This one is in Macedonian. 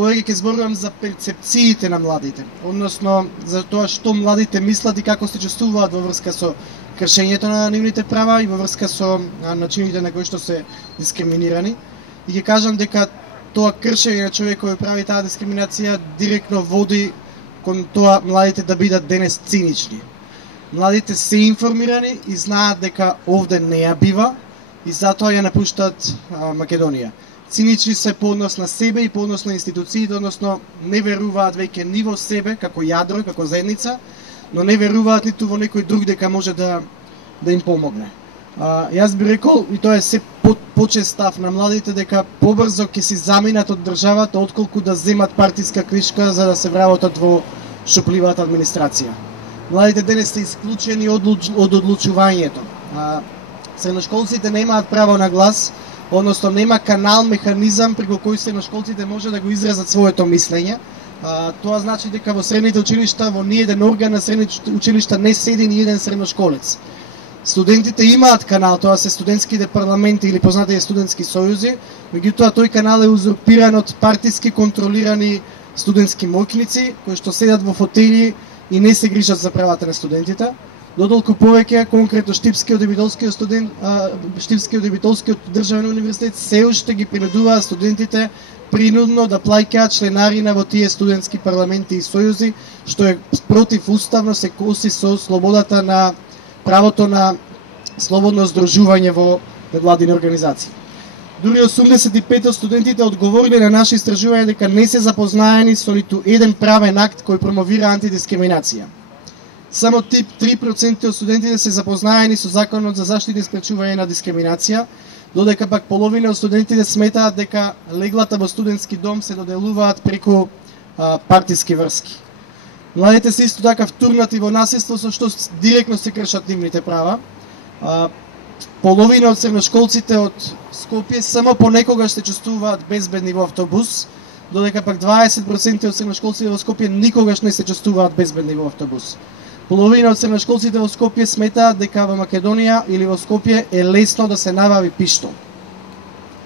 повеќе ќе зборувам за перцепциите на младите, односно за тоа што младите мислат и како се чувствуваат во врска со кршењето на нивните права и во врска со начините на кои што се дискриминирани. И ќе кажам дека тоа кршење на човекови прави, таа дискриминација директно води кон тоа младите да бидат денес цинични. Младите се информирани и знаат дека овде не ја бива и затоа ја напуштаат Македонија. Цинични се по однос на себе и по однос на институциите, односно не веруваат веќе ни во себе како јадро, како заедница, но не веруваат ниту во некој друг дека може да им помогне. Јас би рекол, и тоа е се почест став на младите, дека побрзо ќе си заминат од државата отколку да земат партиска книжка за да се вработат во шупливата администрација. Младите денес се исклучени од одлучувањето. Средношколците немаат право на глас, односно нема канал, механизам преку кој средношколците може да го изразат своето мислење. Тоа значи дека во средните училишта, во ниеден орган на средните училишта не седи ни еден средношколец. Студентите имаат канал, тоа се студентските парламенти или познатите студентски сојузи, меѓутоа тој канал е узурпиран од партиски контролирани студентски моќници кои што седат во фотели и не се грижат за правата на студентите. Додолку повеќе, конкретно Штипскиот и Битолскиот државен универзитет се уште ги принудуваат студентите принудно да плаќаат членарина во тие студентски парламенти и сојузи, што е противуставно, се коси со слободата на правото на слободно здружување во невладини организации. Дури 85% од студентите одговориле на наши истражувања дека не се запознаени со ниту еден правен акт кој промовира антидискриминација. Само 3% од студентите се запознаени со Законот за заштита и спречување на дискриминација, додека пак половина од студентите сметаат дека леглата во студентски дом се доделуваат преку партиски врски. Младите се исто така втурнати во насилство со што директно се кршат нивните права. Половина од средношколците од Скопје само понекогаш се чувствуваат безбедни во автобус, додека пак 20% од средношколците во Скопје никогаш не се чувствуваат безбедни во автобус. Половина од средношколците во Скопје сметаат дека во Македонија или во Скопје е лесно да се набави пиштол.